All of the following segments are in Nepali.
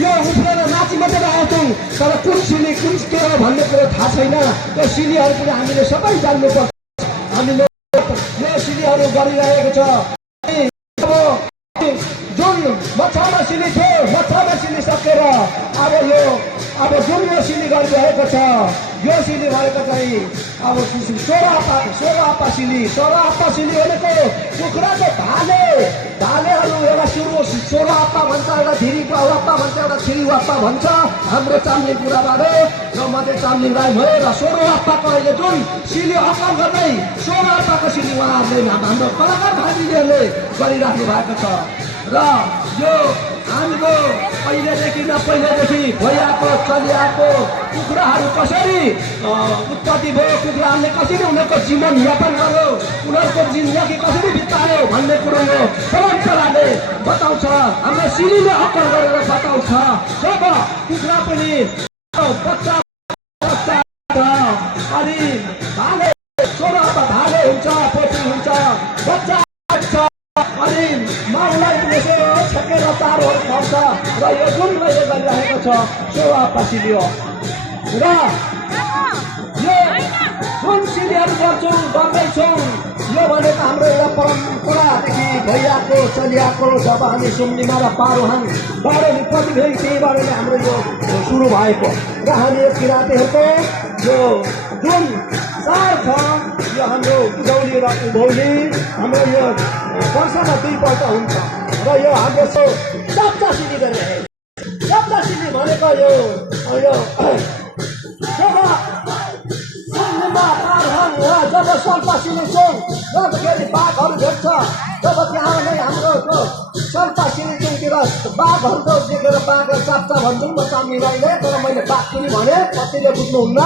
यो उफ्रेर नाची मात्रै आउँछौँ तर कुन सिली कुन के हो भन्ने कुरो थाहा छैन। त्यो सिलीहरू पनि हामीले सबै जान्नुपर्छ। हामीले यो सिलीहरू गरिरहेको छ। अब जुन मछामा सिली थियो मछामा सिली सकेर अब जुन यो सिली गरिरहेको छ यो सिली भएको चाहिँ अब 16 आपा सिली। 16 आपा सिली भनेको कुखुराको भालेहरू एउटा सुरु 16 आपा भन्छ, एउटा धिरी वाप्पा भन्छ, एउटा छिरी वाप्पा भन्छ हाम्रो चाम्लिङ कुराबाट र मध्य चाम्लिङ राई भयो। र 16 आप्पाको अहिले जुन सिली अक्कल गर्दै 16 आप्पाको सिली उहाँहरूले हाम्रो कलाकार भाइहरूले गरिराख्नु भएको छ। र यो हाम्रो पहिलेदेखि भइआएको चलिआएको कुखुराहरू कसरी उत्पत्ति भयो, कुखुराहरूले कसरी उनीहरूको जीवन यापन गर्यो, उनीहरूको जिन्दगी कसरी बितायो भन्ने कुरो यो परम्पराले बताउँछ। हाम्रो सिलीले अक्कल गरेर बताउँछ। जब कुखुरा पनि बच्चा अनि भाले 16 आपा भाले हुन्छ, पोथी हुन्छ, बच्चा अनि माउलाई यसो छेकेर चारोहरू खुवाउँछ। र यो जुन मैले गरिरहेको छ 16 आपा सिली हो। र यो जुन सिलीहरू गर्दैछौँ यो भनेको हाम्रो एउटा परम्परादेखि भइआएको चलिआएको। जब हामी सुम्निमा र पारोहाङ बाह्रौँ प्रतिभेग त्यहीबाट हाम्रो यो सुरु भएको। र हामी यो किराँतीहरूको यो जुन चाड छ यो हाम्रो उधौली र उभौली हाम्रो यो वर्षमा 2 पल्ट हुन्छ। र यो हाम्रो सप्ता सिली गरिरहेको। सप्ता सिली भनेको यो जब सल्पा सिलिन्छौँ जबखेरि बाघहरू भेट्छ तब त्यहाँ नै हाम्रो सल्पा सिलिङतिर बाघहरूको देखेर बाघ चाप्चा भन्छौँ म चाम्लिङले। तर मैले बाघ पनि भने कतिले बुझ्नुहुन्न।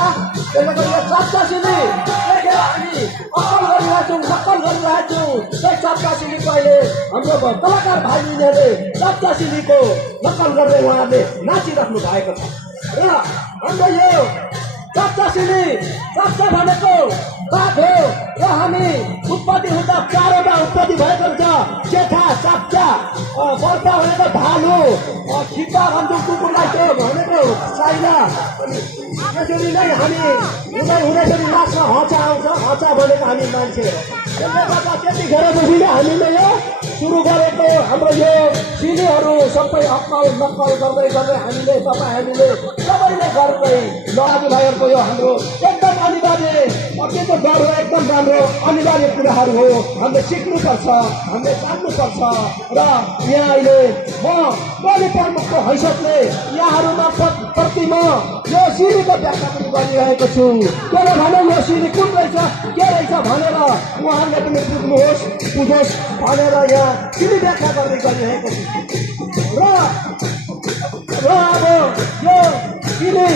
त्यसले गर्दा यो चाप्चा सिली देखेर हामी अक्कल गरिरहेछौँ, नक्कल गरिरहेछौँ। त्यही चाप्चा सिलीको अहिले हाम्रो कलाकार भाइ बहिनीहरूले चाप्चा सिलीको नक्कल गर्दै उहाँहरूले नाचिराख्नु भएको छ। र हाम्रो यो चाप्चा सिली चाप्चा भनेको बाघ हो। र हामी उत्पत्ति हुँदा 4वटा उत्पत्ति भएको छ। जेठा चाप्चा, बर्पा भनेको भालु, खिप्पा भन्छौँ कुकुरलाई, त्यो भनेको साइला। यसरी नै हामी हुँदैखेरि लास्टमा हचा आउँछ। हचा भनेको हामी मान्छे हो। त्यसले गर्दा त्यतिखेरदेखि नै हामीले यो सुरु गरेको हाम्रो यो सिलीहरू सबै अक्कल नक्कल गर्दै हामीले तपाईँहरूले सबैले गर्दै दाजुभाइहरूको यो हाम्रो एकदम अनिवार्य अत्यन्त डर हो, एकदम राम्रो अनिवार्य कुराहरू हो। हामीले सिक्नुपर्छ, हामीले जान्नुपर्छ। र यहाँ अहिले म टोली प्रमुखको हैसियतले यहाँहरूमा प्रति म यो सिलीको व्याख्या पनि गरिरहेको छु। त्यसले भने यो सिली कुन रहेछ के रहेछ भनेर उहाँहरूले पनि बुझोस् भनेर यहाँ सिली व्याख्या गर्दै गरिरहेको छु। र अब यो सिली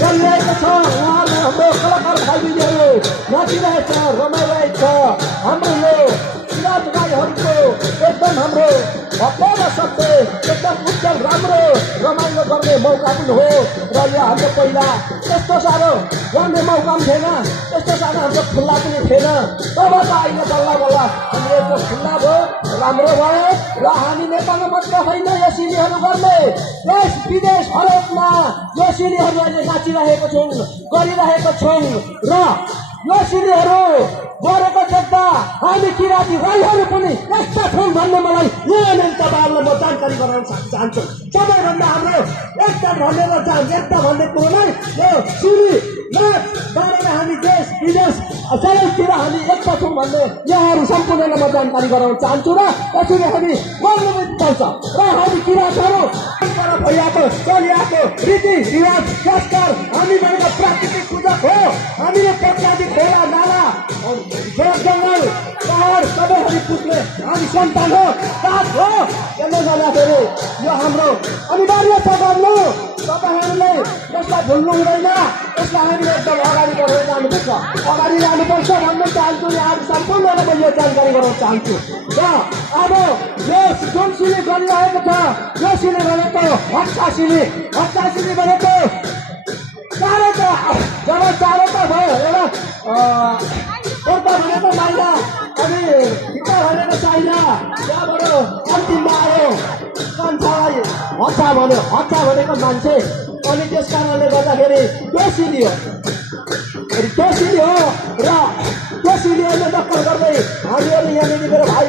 गरिरहेको छ। उहाँहरूले हाम्रो कलाकार भाइ बहिनीहरू नाचिरहेछ, रमाइरहेछ। हाम्रो यो किराँत भाइहरूको एकदम हाम्रो भव्य र सत्य एकदम उज्जवल राम्रो रमाइलो गर्ने मौका पनि हो। र यो हाम्रो पहिला त्यस्तो साह्रो गर्ने मौका पनि थिएन, त्यस्तो साह्रो हाम्रो खुल्ला पनि थिएन। तब त अहिले बल्ल बल्ल हामी यस्तो खुल्ला भयो, राम्रो भयो। र हामी नेपालमा मात्र होइन यो सिलीहरू गर्ने, देश विदेश हरेकमा यो सिलीहरू अहिले नाचिरहेको छौँ, गरिरहेको छौँ। र यो सिलीहरू गरेको देख्दा हामी किराँती राईहरू पनि यस्ता छौँ भन्ने मलाई यहाँनिर तपाईँहरूलाई म जानकारी गराउन चाहन्छु। सबैभन्दा हाम्रो एकता भनेर एकता भन्ने कुरो नै यो सिली नाच बारेर हामी देश विदेश सबैतिर हामी एकता छौँ भन्ने यहाँहरू सम्पूर्णलाई म जानकारी गराउन चाहन्छु। र यसरी हामी गर्नुपर्छ। र हामी किराँतहरू भइआएको चलिआएको रीतिरिवाज संस्कार हामी भनेको प्राकृतिक पूजक हो। हामीले प्रकृति खोला नाला जङ्गल पहाड सबै हामी पुग्ने हामी सन्तान हो, काग हो। त्यसले गर्दाखेरि यो हाम्रो अनिवार्य छ गर्नु। तपाईँहरूले यसलाई भुल्नु हुँदैन, यसलाई हामीले एकदम अगाडि बढेर जानुपर्छ, अगाडि जानुपर्छ भन्ने चाहन्छु। यहाँ सम्पूर्णलाई म यो जानकारी गराउन चाहन्छु। र अब यो जुन सिली गरिरहेको छ यो सिली भनेको हच्चा सिली। हच्चा सिली भनेको चारवटा, जब चारवटा भयो एउटा पर्दा भनेको माइला अनि भित्र भनेको चाइना, त्यहाँबाट अन्तिममा आयो कान्छा हच्चा भन्यो हच्चा भनेको मान्छे अनि त्यस कारणले गर्दाखेरि त्यो सिडी हो त्यो सिडी हो र त्यो सिडीले नक्कल गर्दै हामीहरू यहाँनिर मेरो भाइ